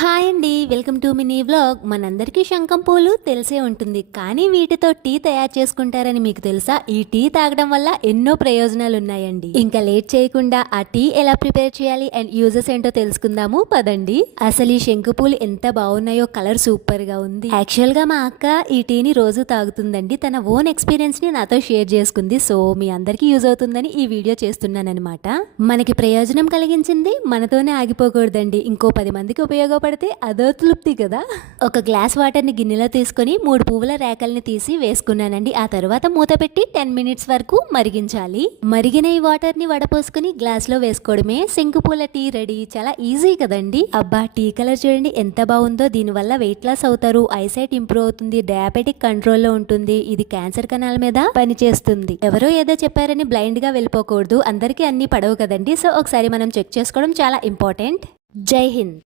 Hi అండి, welcome to mini vlog. మనందరికీ శంఖం పూలు తెలిసే ఉంటుంది, కానీ వీటితో టీ తయారు చేసుకుంటారని మీకు తెలుసా? ఈ టీ తాగడం వల్ల ఎన్నో ప్రయోజనాలు ఉన్నాయండి. ఇంకా లేట్ చేయకుండా ఆ టీ ఎలా ప్రిపేర్ చేయాలి అండ్ యూజెస్ ఏంటో తెలుసుకుందాము పదండి. అసలు ఈ శంఖ పూలు ఎంత బాగున్నాయో, కలర్ సూపర్ గా ఉంది. యాక్చువల్ గా మా అక్క ఈ టీని రోజు తాగుతుందండి. తన ఓన్ ఎక్స్పీరియన్స్ ని నాతో షేర్ చేసుకుంది. సో మీ అందరికీ యూజ్ అవుతుందని ఈ వీడియో చేస్తున్నానన్నమాట. మనకి ప్రయోజనం కలిగించింది మనతోనే ఆగిపోకూడదండి, ఇంకో 10 మందికి ఉపయోగపడితే అదో తృప్తి కదా. ఒక గ్లాస్ వాటర్ ని గిన్నెలో తీసుకొని 3 పువ్వుల రేకల్ని తీసి వేసుకున్నానండి. ఆ తర్వాత మూత పెట్టి 10 మినిట్స్ వరకు మరిగించాలి. మరిగిన ఈ వాటర్ ని వడపోసుకుని గ్లాస్ లో వేసుకోవడమే శంఖ పూల టీ రెడీ. చాలా ఈజీ కదండి. అబ్బా, టీ కలర్ చూడండి ఎంత బాగుందో. దీని వల్ల వెయిట్ లాస్ అవుతారు, ఐసైట్ ఇంప్రూవ్ అవుతుంది, డయాబెటిక్ కంట్రోల్లో ఉంటుంది. ఇది క్యాన్సర్ కణాల మీద పనిచేస్తుంది. ఎవరో ఏదో చెప్పారని బ్లైండ్ గా వెళ్ళిపోకూడదు, అందరికీ అన్ని పడవు కదండి. సో ఒకసారి మనం చెక్ చేసుకోవడం చాలా ఇంపార్టెంట్. జై హింద్.